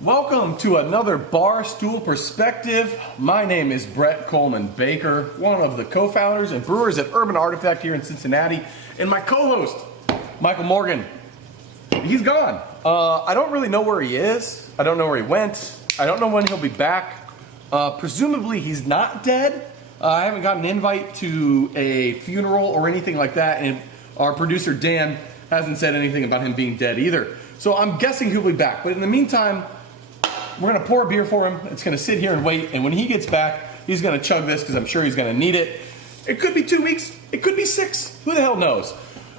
Welcome to another Barstool Perspective. My name is Brett Coleman Baker, one of the co-founders and brewers at Urban Artifact here in Cincinnati, and my co-host, Michael Morgan. He's gone. I don't really know where he is. I don't know where he went. I don't know when he'll be back. Presumably he's not dead. I haven't got an invite to a funeral or anything like that, and our producer Dan hasn't said anything about him being dead either. So I'm guessing he'll be back. But in the meantime, we're gonna pour a beer for him. It's gonna sit here and wait, and when he gets back, he's gonna chug this because I'm sure he's gonna need it. It could be 2 weeks, it could be 6, who the hell knows?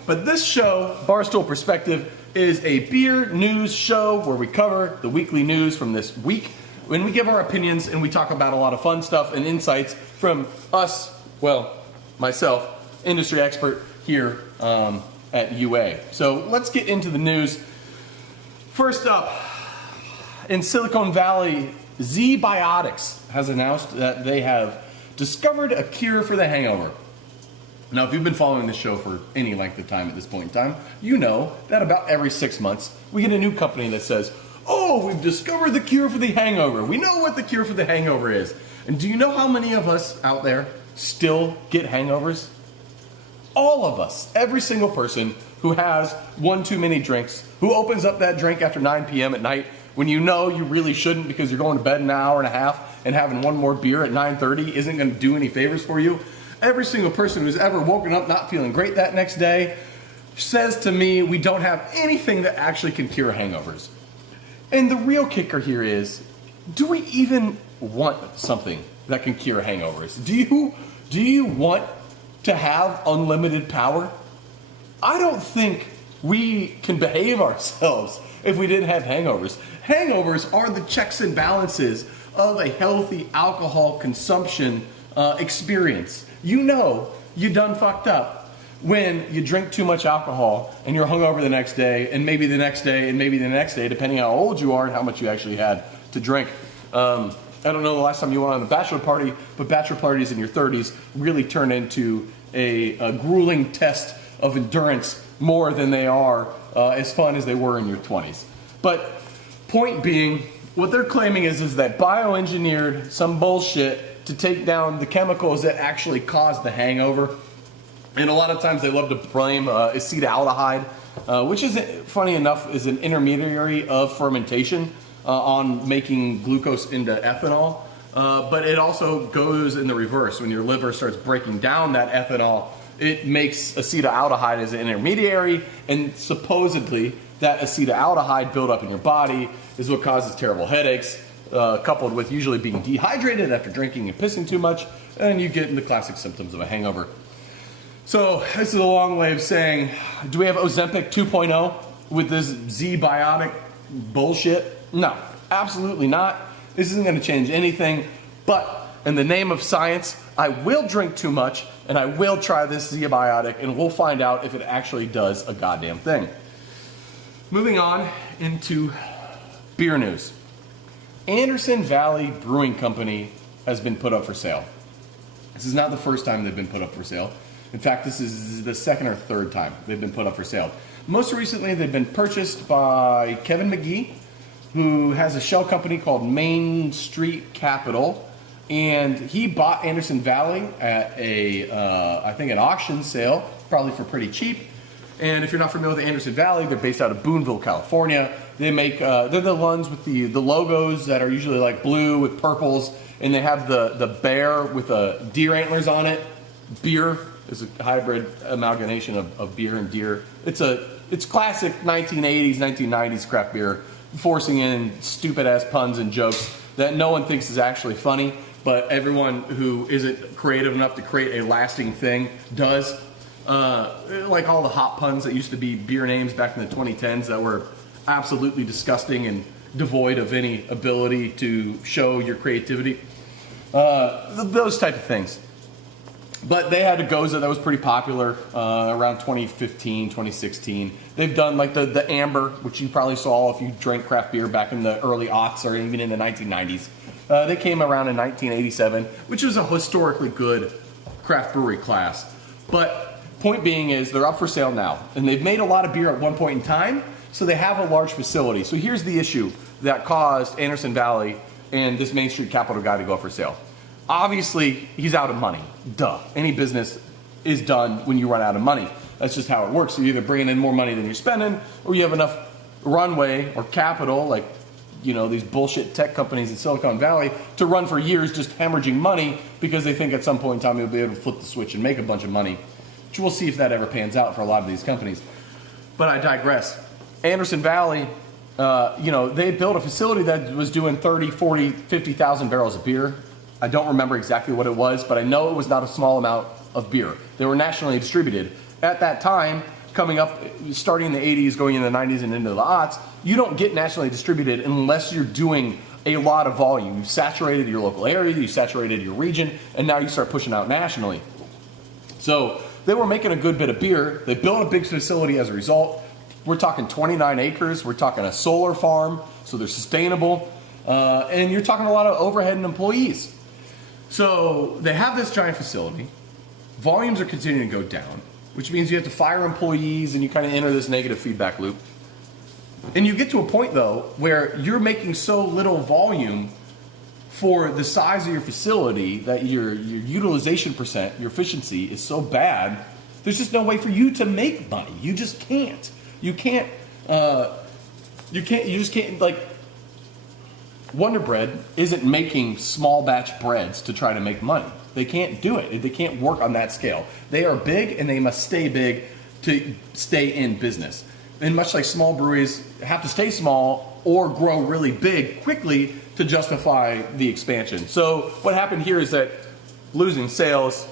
But this show, Barstool Perspective, is a beer news show where we cover the weekly news from this week, when we give our opinions and we talk about a lot of fun stuff and insights from us, well, myself, industry expert here at UA. So let's get into the news. First up, in Silicon Valley, Z-Biotics has announced that they have discovered a cure for the hangover. Now, if you've been following this show for any length of time at this point in time, you know that about every 6 months, we get a new company that says, oh, we've discovered the cure for the hangover. We know what the cure for the hangover is. And do you know how many of us out there still get hangovers? All of us, every single person who has one too many drinks, who opens up that drink after 9 p.m. at night, when you know you really shouldn't because you're going to bed in an hour and a half and having one more beer at 9:30 isn't going to do any favors for you. Every single person who's ever woken up not feeling great that next day says to me, we don't have anything that actually can cure hangovers. And the real kicker here is, do we even want something that can cure hangovers? Do you want to have unlimited power? I don't think we can behave ourselves if we didn't have hangovers. Hangovers are the checks and balances of a healthy alcohol consumption experience. You know you done fucked up when you drink too much alcohol and you're hungover the next day, and maybe the next day, and maybe the next day, depending how old you are and how much you actually had to drink. I don't know the last time you went on a bachelor party, but bachelor parties in your 30s really turn into a grueling test of endurance more than they are as fun as they were in your 20s. But point being, what they're claiming is that bioengineered some bullshit to take down the chemicals that actually cause the hangover. And a lot of times they love to blame acetaldehyde, which is, funny enough, is an intermediary of fermentation on making glucose into ethanol. But it also goes in the reverse. When your liver starts breaking down that ethanol, it makes acetaldehyde as an intermediary, and supposedly that acetaldehyde buildup in your body is what causes terrible headaches, coupled with usually being dehydrated after drinking and pissing too much, and you get the classic symptoms of a hangover. So this is a long way of saying, do we have Ozempic 2.0 with this Z-Biotic bullshit? No, absolutely not. This isn't going to change anything, but in the name of science, I will drink too much, and I will try this Z-Biotic, and we'll find out if it actually does a goddamn thing. Moving on into beer news. Anderson Valley Brewing Company has been put up for sale. This is not the first time they've been put up for sale. In fact, this is the second or third time they've been put up for sale. Most recently, they've been purchased by Kevin McGee, who has a shell company called Main Street Capital, and he bought Anderson Valley at I think an auction sale, probably for pretty cheap. And if you're not familiar with Anderson Valley, they're based out of Boonville, California. They make, they're the ones with the logos that are usually like blue with purples, and they have the bear with deer antlers on it. Beer is a hybrid amalgamation of beer and deer. It's classic 1980s, 1990s craft beer, forcing in stupid ass puns and jokes that no one thinks is actually funny, but everyone who isn't creative enough to create a lasting thing does. Like all the hot puns that used to be beer names back in the 2010s that were absolutely disgusting and devoid of any ability to show your creativity. Those type of things. But they had a Goza that was pretty popular around 2015, 2016. They've done like the Amber, which you probably saw if you drank craft beer back in the early aughts or even in the 1990s. They came around in 1987, which was a historically good craft brewery class. But point being is they're up for sale now, and they've made a lot of beer at one point in time, so they have a large facility. So here's the issue that caused Anderson Valley and this Main Street Capital guy to go up for sale. Obviously, he's out of money. Duh. Any business is done when you run out of money. That's just how it works. You're either bringing in more money than you're spending, or you have enough runway or capital, like, you know, these bullshit tech companies in Silicon Valley, to run for years just hemorrhaging money because they think at some point in time you'll be able to flip the switch and make a bunch of money, which we'll see if that ever pans out for a lot of these companies. But I digress. Anderson Valley, you know, they built a facility that was doing 30, 40, 50,000 barrels of beer. I don't remember exactly what it was, but I know it was not a small amount of beer. They were nationally distributed. At that time, coming up, starting in the 80s, going in the 90s and into the aughts, you don't get nationally distributed unless you're doing a lot of volume. You've saturated your local area, you've saturated your region, and now you start pushing out nationally. So they were making a good bit of beer. They built a big facility as a result. We're talking 29 acres. We're talking a solar farm, so they're sustainable. And you're talking a lot of overhead and employees. So they have this giant facility. Volumes are continuing to go down, which means you have to fire employees and you kind of enter this negative feedback loop. And you get to a point, though, where you're making so little volume for the size of your facility that your utilization percent, your efficiency is so bad, there's just no way for you to make money. You just can't. You just can't, like, Wonder Bread isn't making small batch breads to try to make money. They can't do it. They can't work on that scale. They are big and they must stay big to stay in business. And much like small breweries have to stay small or grow really big quickly to justify the expansion. So what happened here is that losing sales,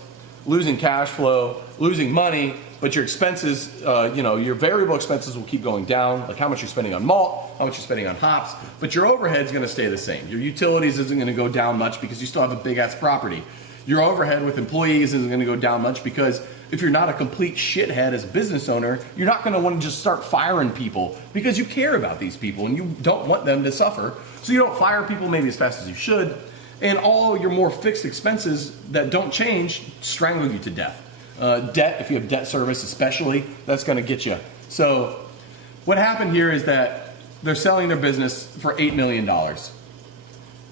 losing cash flow, losing money, but your expenses, your variable expenses will keep going down, like how much you're spending on malt, how much you're spending on hops, but your overhead's gonna stay the same. Your utilities isn't gonna go down much because you still have a big ass property. Your overhead with employees isn't gonna go down much because if you're not a complete shithead as a business owner, you're not gonna wanna just start firing people because you care about these people and you don't want them to suffer. So you don't fire people maybe as fast as you should. And all your more fixed expenses that don't change strangle you to death. Debt, if you have debt service especially, that's going to get you. So what happened here is that they're selling their business for $8 million.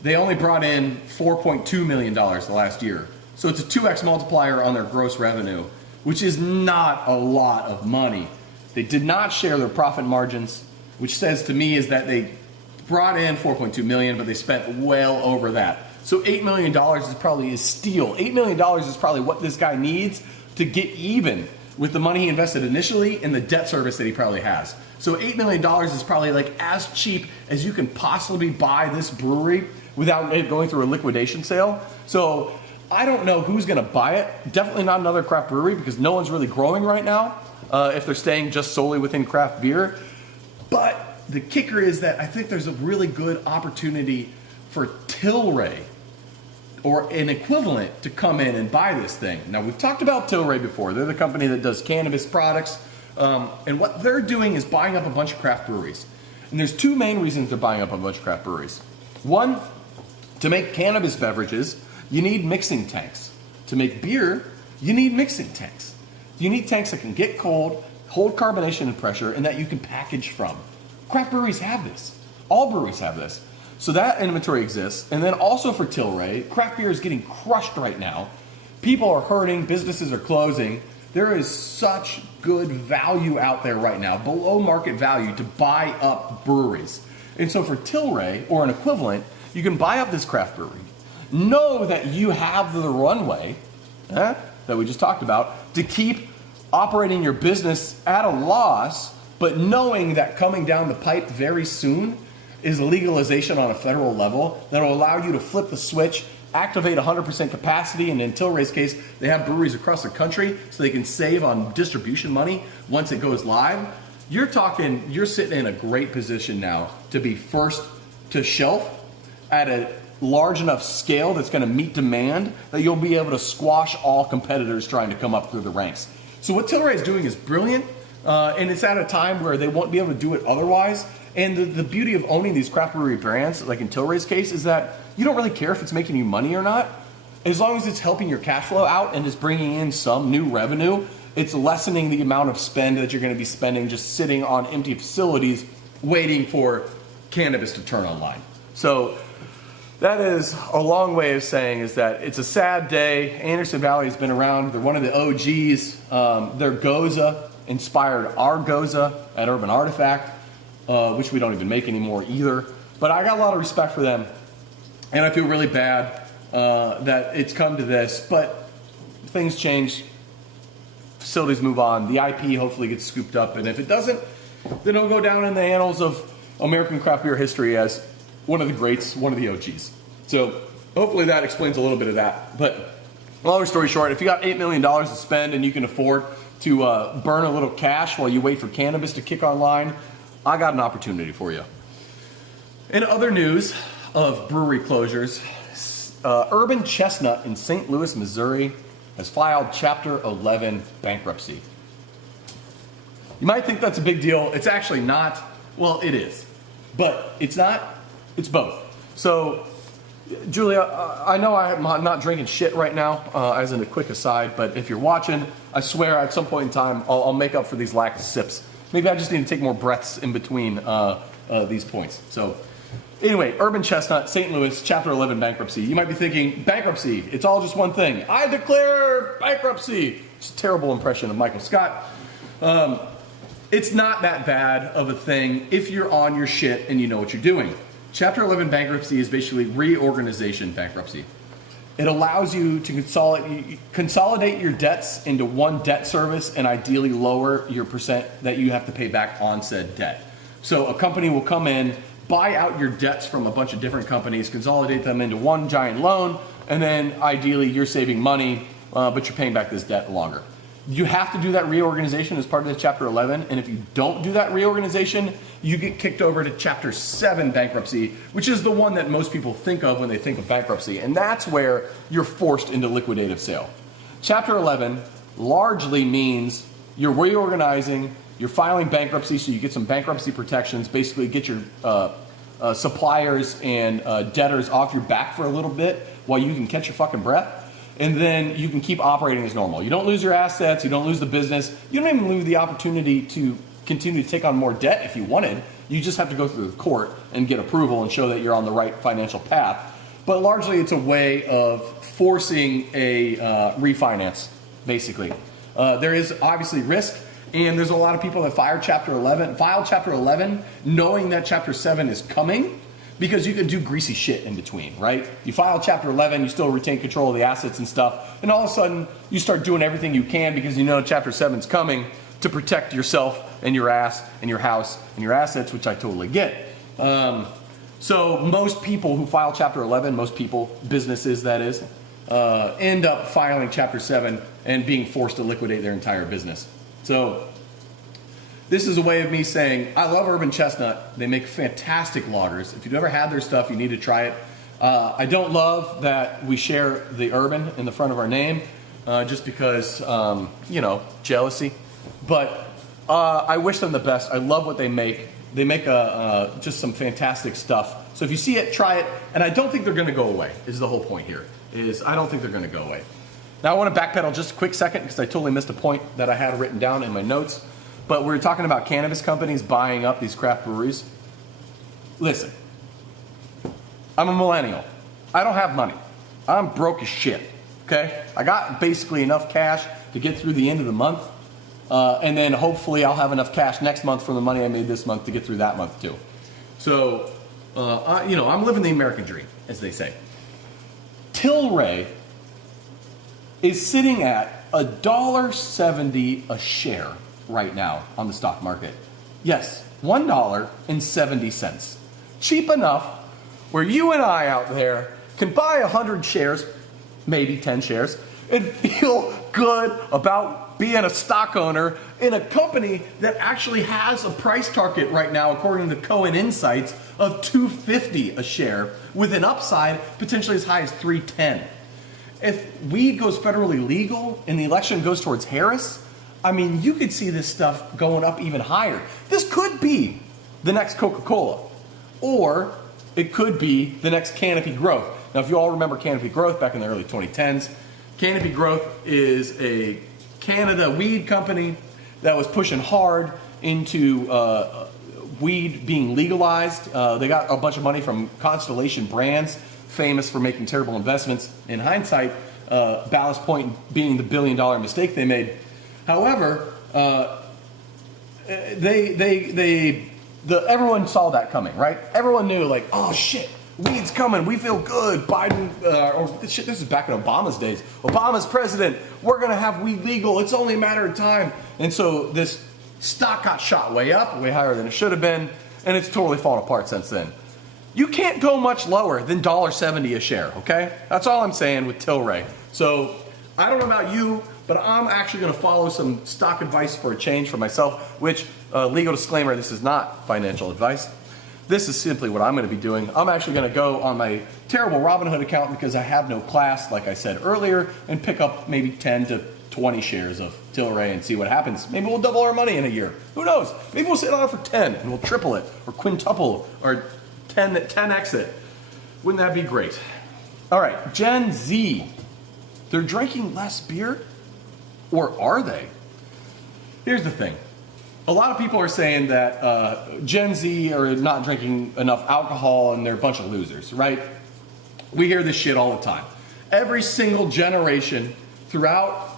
They only brought in $4.2 million the last year. So it's a 2x multiplier on their gross revenue, which is not a lot of money. They did not share their profit margins, which says to me is that they brought in $4.2 million, but they spent well over that. So $8 million is probably a steal. $8 million is probably what this guy needs to get even with the money he invested initially and the debt service that he probably has. So $8 million is probably like as cheap as you can possibly buy this brewery without it going through a liquidation sale. So I don't know who's gonna buy it. Definitely not another craft brewery because no one's really growing right now if they're staying just solely within craft beer. But the kicker is that I think there's a really good opportunity for Tilray or an equivalent to come in and buy this thing. Now, we've talked about Tilray before. They're the company that does cannabis products. And what they're doing is buying up a bunch of craft breweries. And there's two main reasons they're buying up a bunch of craft breweries. One, to make cannabis beverages, you need mixing tanks. To make beer, you need mixing tanks. You need tanks that can get cold, hold carbonation and pressure, and that you can package from. Craft breweries have this. All breweries have this. So that inventory exists. And then also for Tilray, craft beer is getting crushed right now. People are hurting, businesses are closing. There is such good value out there right now, below market value, to buy up breweries. And so for Tilray, or an equivalent, you can buy up this craft brewery. Know that you have the runway that we just talked about to keep operating your business at a loss, but knowing that coming down the pipe very soon is legalization on a federal level that will allow you to flip the switch, activate 100% capacity, and in Tilray's case, they have breweries across the country so they can save on distribution money once it goes live. You're sitting in a great position now to be first to shelf at a large enough scale that's gonna meet demand that you'll be able to squash all competitors trying to come up through the ranks. So what Tilray is doing is brilliant, and it's at a time where they won't be able to do it otherwise. And the beauty of owning these craft brewery brands, like in Tilray's case, is that you don't really care if it's making you money or not. As long as it's helping your cash flow out and is bringing in some new revenue, it's lessening the amount of spend that you're going to be spending just sitting on empty facilities waiting for cannabis to turn online. So that is a long way of saying is that it's a sad day. Anderson Valley has been around. They're one of the OGs. Their Goza inspired our Goza at Urban Artifact, which we don't even make anymore either. But I got a lot of respect for them, and I feel really bad that it's come to this. But things change. Facilities move on. The IP hopefully gets scooped up, and if it doesn't, then it'll go down in the annals of American craft beer history as one of the greats, one of the OGs. So hopefully that explains a little bit of that. But long story short, if you got $8 million to spend and you can afford to burn a little cash while you wait for cannabis to kick online, I got an opportunity for you. In other news of brewery closures, Urban Chestnut in St. Louis, Missouri has filed Chapter 11 bankruptcy. You might think that's a big deal. It's actually not. Well, it is. But it's not. It's both. So, Julia, I know I'm not drinking shit right now, as in a quick aside, but if you're watching, I swear at some point in time, I'll make up for these lack of sips. Maybe I just need to take more breaths in between these points. So, anyway, Urban Chestnut, St. Louis, Chapter 11 bankruptcy. You might be thinking, bankruptcy, it's all just one thing. I declare bankruptcy. It's a terrible impression of Michael Scott. It's not that bad of a thing if you're on your shit and you know what you're doing. Chapter 11 bankruptcy is basically reorganization bankruptcy. It allows you to consolidate your debts into one debt service and ideally lower your percent that you have to pay back on said debt. So a company will come in, buy out your debts from a bunch of different companies, consolidate them into one giant loan, and then ideally you're saving money, but you're paying back this debt longer. You have to do that reorganization as part of the Chapter 11, and if you don't do that reorganization, you get kicked over to Chapter 7 bankruptcy, which is the one that most people think of when they think of bankruptcy, and that's where you're forced into liquidative sale. Chapter 11 largely means you're reorganizing, you're filing bankruptcy so you get some bankruptcy protections, basically get your suppliers and debtors off your back for a little bit while you can catch your fucking breath. And then you can keep operating as normal. You don't lose your assets, you don't lose the business, you don't even lose the opportunity to continue to take on more debt if you wanted. You just have to go through the court and get approval and show that you're on the right financial path. But largely it's a way of forcing a refinance, basically. There is obviously risk, and there's a lot of people that file Chapter 11 knowing that Chapter 7 is coming, because you can do greasy shit in between, right? You file Chapter 11, you still retain control of the assets and stuff, and all of a sudden you start doing everything you can because you know Chapter 7's coming to protect yourself and your ass and your house and your assets, which I totally get. So most people who file Chapter 11, most people, businesses that is, end up filing Chapter 7 and being forced to liquidate their entire business. So this is a way of me saying, I love Urban Chestnut. They make fantastic lagers. If you've never had their stuff, you need to try it. I don't love that we share the Urban in the front of our name, just because, jealousy. But I wish them the best. I love what they make. They make just some fantastic stuff. So if you see it, try it. And I don't think they're going to go away, is the whole point here. I don't think they're going to go away. Now I want to backpedal just a quick second because I totally missed a point that I had written down in my notes. But we're talking about cannabis companies buying up these craft breweries. Listen, I'm a millennial. I don't have money. I'm broke as shit, okay? I got basically enough cash to get through the end of the month, and then hopefully I'll have enough cash next month from the money I made this month to get through that month too. So, I'm living the American dream, as they say. Tilray is sitting at $1.70 a share right now on the stock market. Yes, $1.70. Cheap enough where you and I out there can buy 100 shares, maybe 10 shares, and feel good about being a stock owner in a company that actually has a price target right now, according to Cohen Insights, of $2.50 a share, with an upside potentially as high as $3.10. If weed goes federally legal and the election goes towards Harris, I mean, you could see this stuff going up even higher. This could be the next Coca-Cola, or it could be the next Canopy Growth. Now, if you all remember Canopy Growth back in the early 2010s, Canopy Growth is a Canada weed company that was pushing hard into weed being legalized. They got a bunch of money from Constellation Brands, famous for making terrible investments. In hindsight, Ballast Point being the billion-dollar mistake they made. However, everyone saw that coming, right? Everyone knew, like, oh shit, weed's coming. We feel good. Biden, this is back in Obama's days. Obama's president. We're gonna have weed legal. It's only a matter of time. And so this stock got shot way up, way higher than it should have been, and it's totally fallen apart since then. You can't go much lower than $1.70 a share, okay? That's all I'm saying with Tilray. So I don't know about you, but I'm actually going to follow some stock advice for a change for myself, which, legal disclaimer, this is not financial advice. This is simply what I'm going to be doing. I'm actually going to go on my terrible Robinhood account because I have no class, like I said earlier, and pick up maybe 10 to 20 shares of Tilray and see what happens. Maybe we'll double our money in a year. Who knows? Maybe we'll sit on it for 10 and we'll triple it or quintuple or 10x it. Wouldn't that be great? All right, Gen Z. They're drinking less beer? Or are they? Here's the thing. A lot of people are saying that Gen Z are not drinking enough alcohol and they're a bunch of losers, right? We hear this shit all the time. Every single generation throughout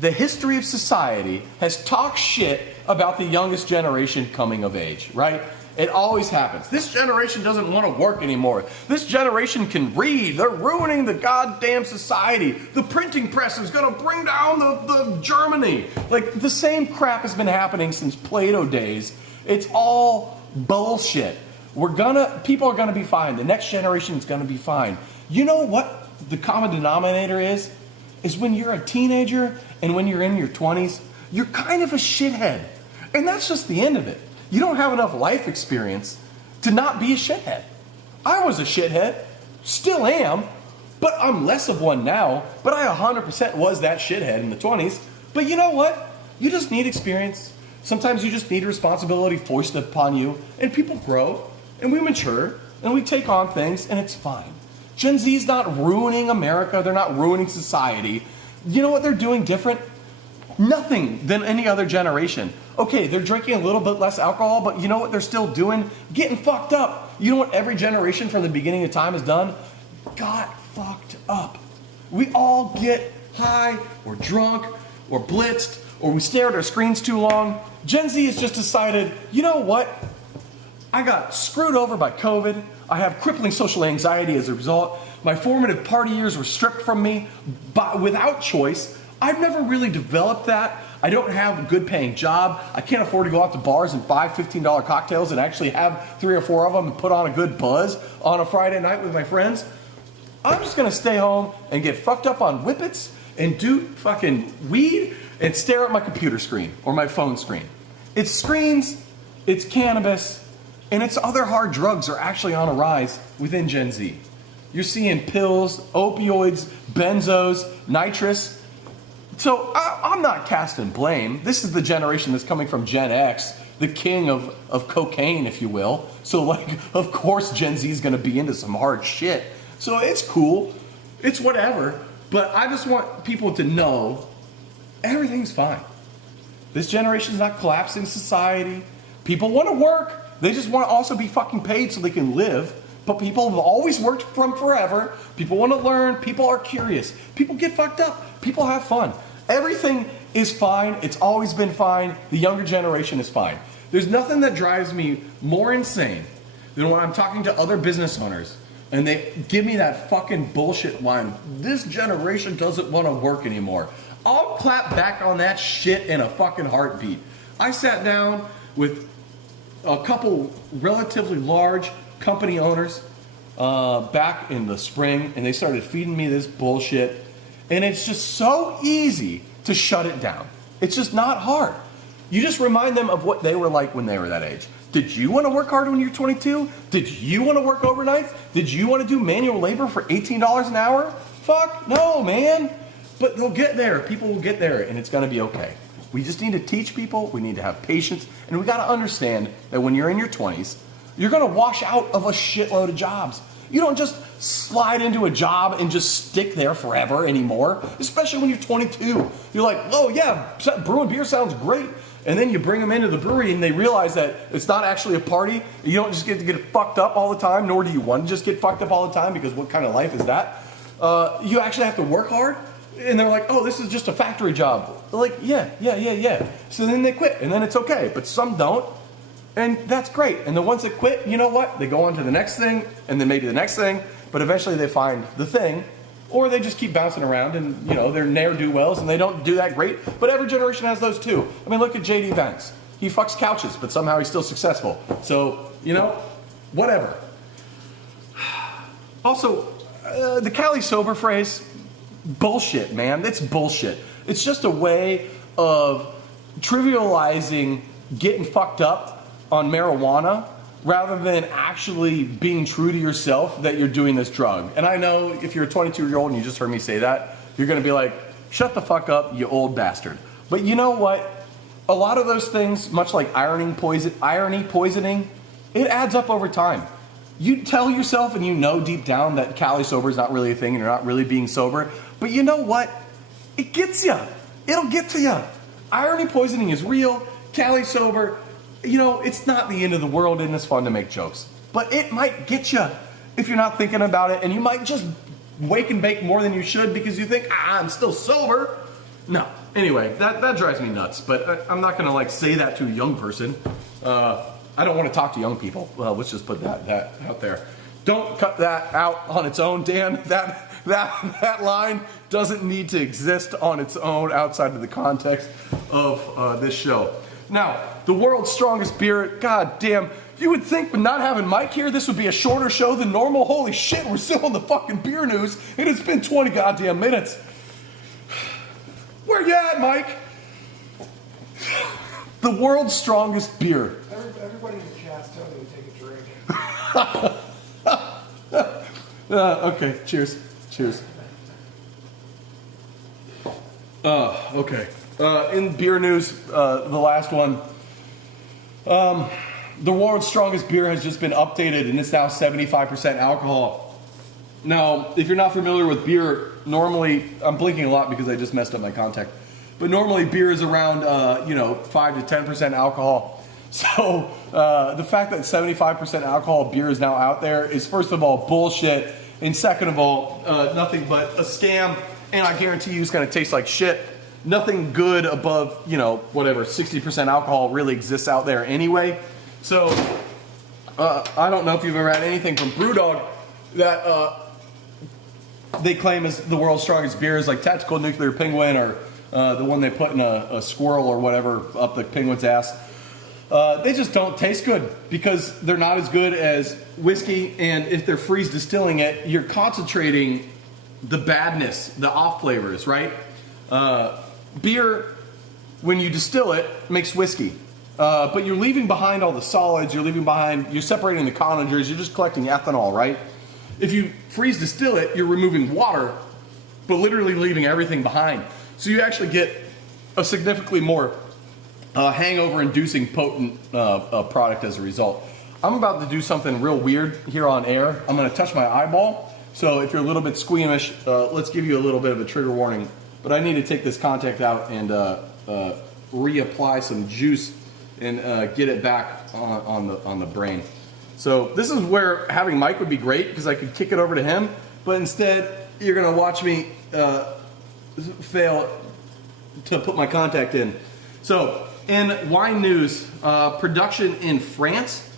the history of society has talked shit about the youngest generation coming of age, right? It always happens. This generation doesn't want to work anymore. This generation can read. They're ruining the goddamn society. The printing press is going to bring down the Germany. Like, the same crap has been happening since Plato days. It's all bullshit. People are going to be fine. The next generation is going to be fine. You know what the common denominator is? Is when you're a teenager and when you're in your 20s, you're kind of a shithead. And that's just the end of it. You don't have enough life experience to not be a shithead. I was a shithead, still am, but I'm less of one now. But I 100% was that shithead in the 20s. But you know what? You just need experience. Sometimes you just need responsibility forced upon you. And people grow, and we mature, and we take on things, and it's fine. Gen Z's not ruining America. They're not ruining society. You know what they're doing different? Nothing than any other generation. Okay, they're drinking a little bit less alcohol, but you know what they're still doing? Getting fucked up. You know what every generation from the beginning of time has done? Got fucked up. We all get high, or drunk, or blitzed, or we stare at our screens too long. Gen Z has just decided, you know what? I got screwed over by COVID. I have crippling social anxiety as a result. My formative party years were stripped from me without choice. I've never really developed that. I don't have a good paying job. I can't afford to go out to bars and buy $15 cocktails and actually have 3 or 4 of them and put on a good buzz on a Friday night with my friends. I'm just gonna stay home and get fucked up on whippets and do fucking weed and stare at my computer screen or my phone screen. It's screens, it's cannabis, and it's other hard drugs are actually on a rise within Gen Z. You're seeing pills, opioids, benzos, nitrous. So I'm not casting blame. This is the generation that's coming from Gen X, the king of cocaine, if you will. So, like, of course Gen Z is going to be into some hard shit. So it's cool. It's whatever. But I just want people to know everything's fine. This generation's not collapsing society. People want to work. They just want to also be fucking paid so they can live. But people have always worked from forever. People want to learn. People are curious. People get fucked up. People have fun. Everything is fine. It's always been fine. The younger generation is fine. There's nothing that drives me more insane than when I'm talking to other business owners and they give me that fucking bullshit line. This generation doesn't want to work anymore. I'll clap back on that shit in a fucking heartbeat. I sat down with a couple relatively large company owners back in the spring, and they started feeding me this bullshit. And it's just so easy to shut it down. It's just not hard. You just remind them of what they were like when they were that age. Did you want to work hard when you're 22? Did you want to work overnight? Did you want to do manual labor for $18 an hour? Fuck no, man. But they'll get there. People will get there, and it's going to be okay. We just need to teach people. We need to have patience. And we got to understand that when you're in your 20s, you're going to wash out of a shitload of jobs. You don't just slide into a job and just stick there forever anymore, especially when you're 22. You're like, oh yeah, brewing beer sounds great. And then you bring them into the brewery and they realize that it's not actually a party. You don't just get to get fucked up all the time, nor do you want to just get fucked up all the time, because what kind of life is that? You actually have to work hard. And they're like, oh, this is just a factory job. They're like, yeah. So then they quit, and then it's okay. But some don't, and that's great. And the ones that quit, you know what? They go on to the next thing, and then maybe the next thing, but eventually they find the thing, or they just keep bouncing around, and they're ne'er-do-wells, and they don't do that great. But every generation has those too. I mean, look at J.D. Vance. He fucks couches, but somehow he's still successful. So, whatever. Also, the Cali sober phrase, bullshit, man. It's bullshit. It's just a way of trivializing getting fucked up on marijuana rather than actually being true to yourself that you're doing this drug. And I know if you're a 22-year-old and you just heard me say that, you're going to be like, shut the fuck up, you old bastard. But you know what? A lot of those things, much like irony poisoning, it adds up over time. You tell yourself and you know deep down that Cali sober is not really a thing and you're not really being sober. But you know what? It gets you. It'll get to you. Irony poisoning is real. Cali sober, it's not the end of the world and it's fun to make jokes. But it might get you if you're not thinking about it, and you might just wake and bake more than you should because you think, I'm still sober. No. Anyway, that drives me nuts. But I'm not going to say that to a young person. I don't want to talk to young people. Well, let's just put that out there. Don't cut that out on its own, Dan. That line doesn't need to exist on its own outside of the context of this show. Now, the world's strongest beer, god damn, you would think with not having Mike here, this would be a shorter show than normal. Holy shit, we're still on the fucking beer news, and it's been 20 goddamn minutes. Where you at, Mike? The world's strongest beer. Everybody in the chat's telling me to take a drink. Okay, cheers. Okay. In beer news, the last one. The world's strongest beer has just been updated, and it's now 75% alcohol. Now, if you're not familiar with beer, normally, I'm blinking a lot because I just messed up my contact, but normally beer is around, 5 to 10% alcohol. So the fact that 75% alcohol beer is now out there is, first of all, bullshit, and second of all, nothing but a scam, and I guarantee you it's going to taste like shit. Nothing good above, 60% alcohol really exists out there anyway. So I don't know if you've ever had anything from Brewdog that they claim is the world's strongest beers, like Tactical Nuclear Penguin, or the one they put in a squirrel or whatever up the penguin's ass. They just don't taste good because they're not as good as whiskey, and if they're freeze distilling it, you're concentrating the badness, the off flavors, right? Beer, when you distill it, makes whiskey. But you're leaving behind all the solids, you're separating the conagers, you're just collecting ethanol, right? If you freeze distill it, you're removing water, but literally leaving everything behind. So you actually get a significantly more hangover-inducing potent product as a result. I'm about to do something real weird here on air. I'm going to touch my eyeball. So if you're a little bit squeamish, let's give you a little bit of a trigger warning. But I need to take this contact out and reapply some juice and get it back on the brain. So this is where having Mike would be great because I could kick it over to him. But instead, you're going to watch me fail to put my contact in. So in wine news, production in France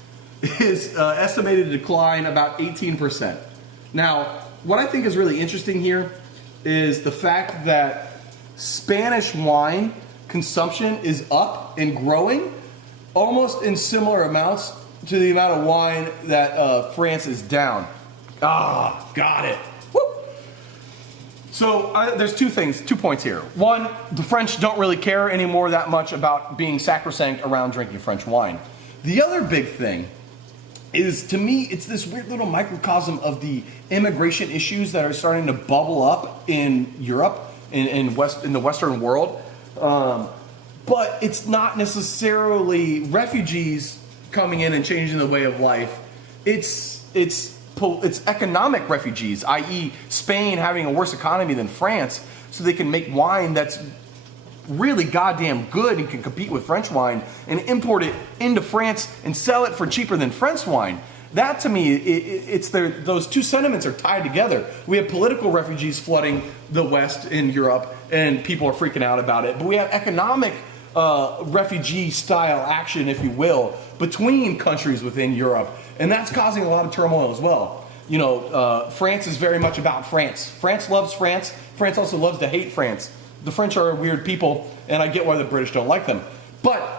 is estimated to decline about 18%. Now, what I think is really interesting here is the fact that Spanish wine consumption is up and growing almost in similar amounts to the amount of wine that France is down. Got it. Woo. So there's two points here. One, the French don't really care anymore that much about being sacrosanct around drinking French wine. The other big thing is, to me, it's this weird little microcosm of the immigration issues that are starting to bubble up in Europe, in the Western world. But it's not necessarily refugees coming in and changing the way of life. It's economic refugees, i.e. Spain having a worse economy than France, so they can make wine that's really goddamn good and can compete with French wine and import it into France and sell it for cheaper than French wine. That to me, those two sentiments are tied together. We have political refugees flooding the West in Europe and people are freaking out about it. But we have economic refugee style action, if you will, between countries within Europe. And that's causing a lot of turmoil as well. You know, France is very much about France. France loves France. France also loves to hate France. The French are weird people, and I get why the British don't like them. But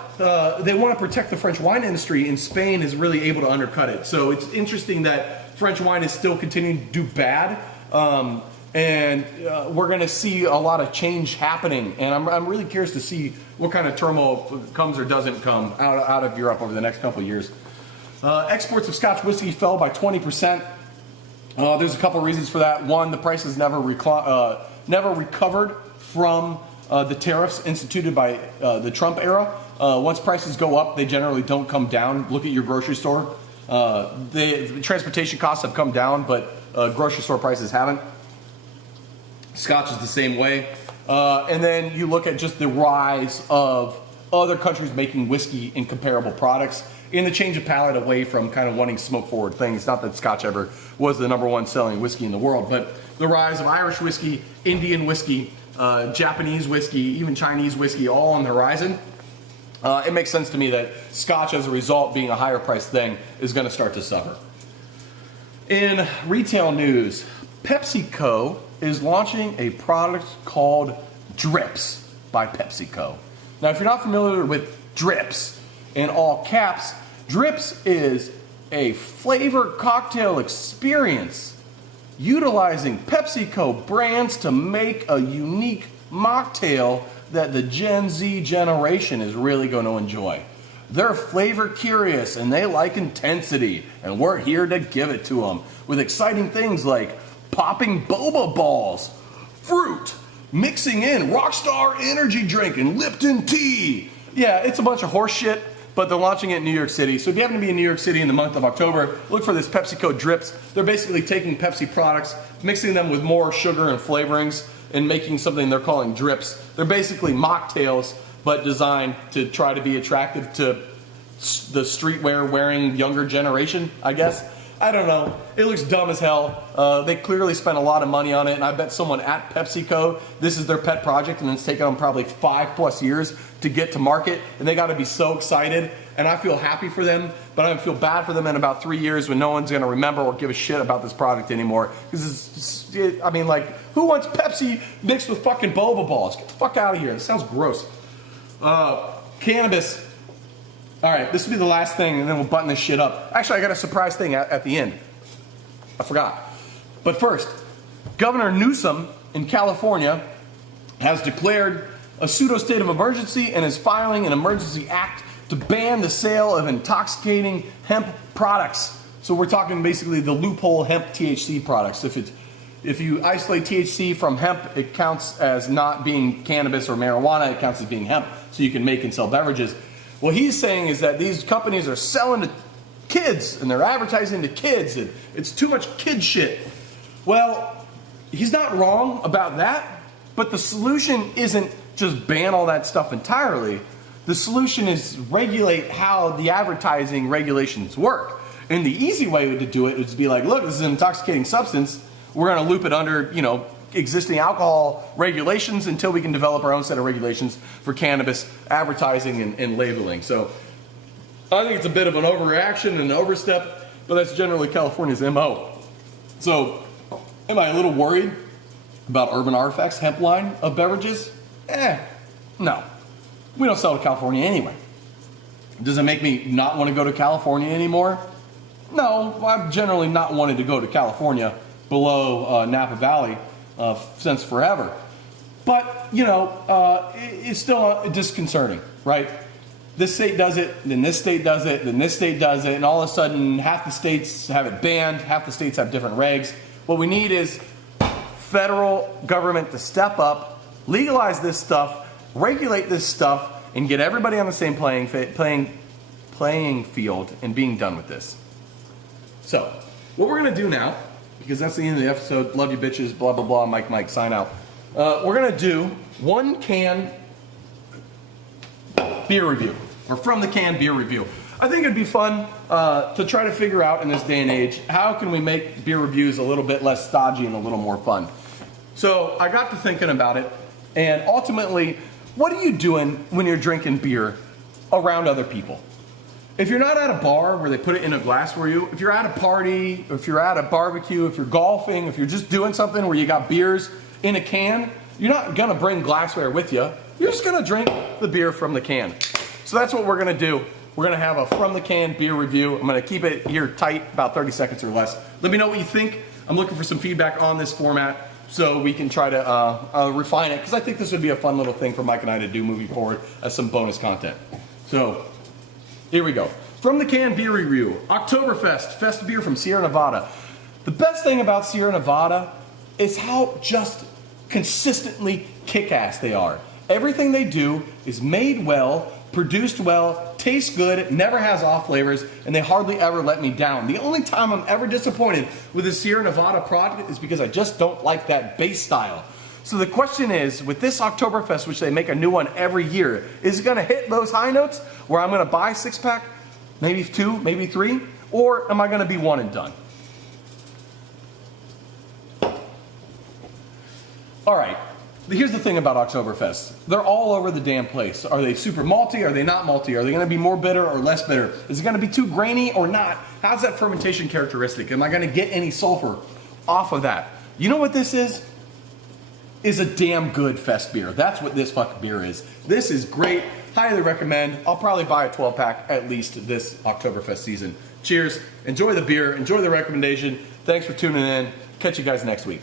they want to protect the French wine industry, and Spain is really able to undercut it. So it's interesting that French wine is still continuing to do bad. And we're going to see a lot of change happening. And I'm really curious to see what kind of turmoil comes or doesn't come out of Europe over the next couple of years. Exports of Scotch whiskey fell by 20%. There's a couple of reasons for that. One, the prices never recovered from the tariffs instituted by the Trump era. Once prices go up, they generally don't come down. Look at your grocery store. The transportation costs have come down, but grocery store prices haven't. Scotch is the same way. And then you look at just the rise of other countries making whiskey in comparable products and the change of palate away from kind of wanting smoke forward things. Not that Scotch ever was the #1 selling whiskey in the world, but the rise of Irish whiskey, Indian whiskey, Japanese whiskey, even Chinese whiskey, all on the horizon. It makes sense to me that Scotch, as a result, being a higher priced thing, is going to start to suffer. In retail news, PepsiCo is launching a product called Drips by PepsiCo. Now, if you're not familiar with Drips, in all caps, Drips is a flavor cocktail experience utilizing PepsiCo brands to make a unique mocktail that the Gen Z generation is really going to enjoy. They're flavor curious and they like intensity, and we're here to give it to them with exciting things like popping boba balls, fruit, mixing in Rockstar energy drink and Lipton tea. Yeah, it's a bunch of horse shit, but they're launching it in New York City. So if you happen to be in New York City in the month of October, look for this PepsiCo Drips. They're basically taking Pepsi products, mixing them with more sugar and flavorings, and making something they're calling Drips. They're basically mocktails, but designed to try to be attractive to the streetwear wearing younger generation, I guess. I don't know. It looks dumb as hell. They clearly spent a lot of money on it, and I bet someone at PepsiCo, this is their pet project, and it's taken them probably 5+ years to get to market, and they got to be so excited, and I feel happy for them, but I feel bad for them in about 3 years when no one's going to remember or give a shit about this product anymore. Because I mean, like, who wants Pepsi mixed with fucking boba balls? Get the fuck out of here. This sounds gross. Cannabis. All right, this will be the last thing, and then we'll button this shit up. Actually, I got a surprise thing at the end. I forgot. But first, Governor Newsom in California has declared a pseudo state of emergency and is filing an emergency act to ban the sale of intoxicating hemp products. So we're talking basically the loophole hemp THC products. If you isolate THC from hemp, it counts as not being cannabis or marijuana. It counts as being hemp, so you can make and sell beverages. What he's saying is that these companies are selling to kids and they're advertising to kids, and it's too much kid shit. Well, he's not wrong about that, but the solution isn't just ban all that stuff entirely. The solution is regulate how the advertising regulations work. And the easy way to do it is to be like, look, this is an intoxicating substance. We're going to loop it under, existing alcohol regulations until we can develop our own set of regulations for cannabis advertising and labeling. So I think it's a bit of an overreaction and an overstep, but that's generally California's MO. So am I a little worried about Urban Artifacts' hemp line of beverages? No. We don't sell to California anyway. Does it make me not want to go to California anymore? No, I've generally not wanted to go to California below Napa Valley since forever. But, it's still disconcerting, right? This state does it, then this state does it, then this state does it, and all of a sudden half the states have it banned, half the states have different regs. What we need is federal government to step up, legalize this stuff, regulate this stuff, and get everybody on the same playing field and being done with this. So, what we're going to do now, because that's the end of the episode, love you bitches, blah, blah, blah, Mike, sign out. We're going to do one can beer review, or from the can beer review. I think it'd be fun to try to figure out in this day and age, how can we make beer reviews a little bit less stodgy and a little more fun? So I got to thinking about it, and ultimately, what are you doing when you're drinking beer around other people? If you're not at a bar where they put it in a glass for you, if you're at a party, if you're at a barbecue, if you're golfing, if you're just doing something where you got beers in a can, you're not gonna bring glassware with you. You're just gonna drink the beer from the can. So that's what we're gonna do. We're gonna have a from the can beer review. I'm gonna keep it here tight, about 30 seconds or less. Let me know what you think. I'm looking for some feedback on this format so we can try to refine it, because I think this would be a fun little thing for Mike and I to do moving forward as some bonus content. So here we go. From the can beer review, Oktoberfest, Fest beer from Sierra Nevada. The best thing about Sierra Nevada is how just consistently kick-ass they are. Everything they do is made well, produced well, tastes good, never has off flavors, and they hardly ever let me down. The only time I'm ever disappointed with a Sierra Nevada product is because I just don't like that base style. So the question is, with this Oktoberfest, which they make a new one every year, is it gonna hit those high notes where I'm gonna buy a 6-pack, maybe 2, maybe 3, or am I gonna be one and done? All right, here's the thing about Oktoberfest. They're all over the damn place. Are they super malty? Are they not malty? Are they gonna be more bitter or less bitter? Is it gonna be too grainy or not? How's that fermentation characteristic? Am I gonna get any sulfur off of that? You know what this is? Is a damn good fest beer. That's what this fucking beer is. This is great. Highly recommend. I'll probably buy a 12-pack at least this Oktoberfest season. Cheers. Enjoy the beer. Enjoy the recommendation. Thanks for tuning in. Catch you guys next week.